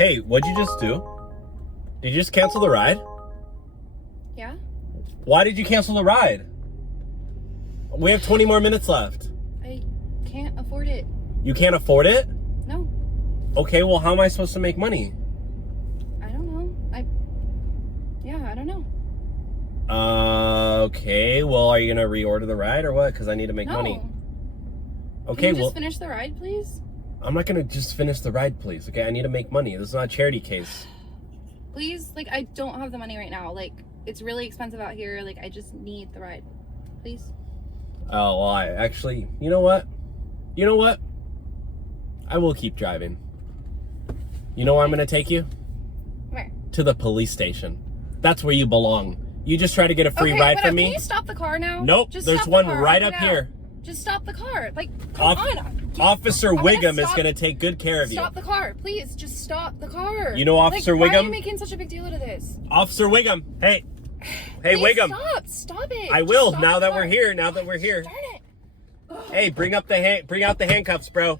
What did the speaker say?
Hey, what'd you just do? Did you just cancel the ride? Yeah? Why did you cancel the ride? We have 20 more minutes left. I can't afford it. You can't afford it? No. Okay, well, how am I supposed to make money? I don't know. I don't know. Okay, well, are you gonna reorder the ride or what? Because I need to make money. Okay, Can you well, just finish the ride, please? I'm not gonna just finish the ride, please. Okay, I need to make money. This is not a charity case. Please, like, I don't have the money right now. Like, it's really expensive out here. Like, I just need the ride. Please. Oh, well, I actually, you know what? You know what? I will keep driving. You know where I'm gonna take you? Where? To the police station. That's where you belong. You just try to get a free ride from me? Can you stop the car now? Nope, Just there's stop the one car. right Get up out. here. Just stop the car. Like, come on. Officer I'm gonna Wiggum is stop- going to take good care of you. Stop the car. Please, just stop the car. You know Officer Why are Wiggum? you making such a big deal out of this? Officer Wiggum, hey. Hey, Please Wiggum. Stop it. I Just will, stop now the that car. we're here, now that we're here. Darn it. Hey, bring out the handcuffs, bro.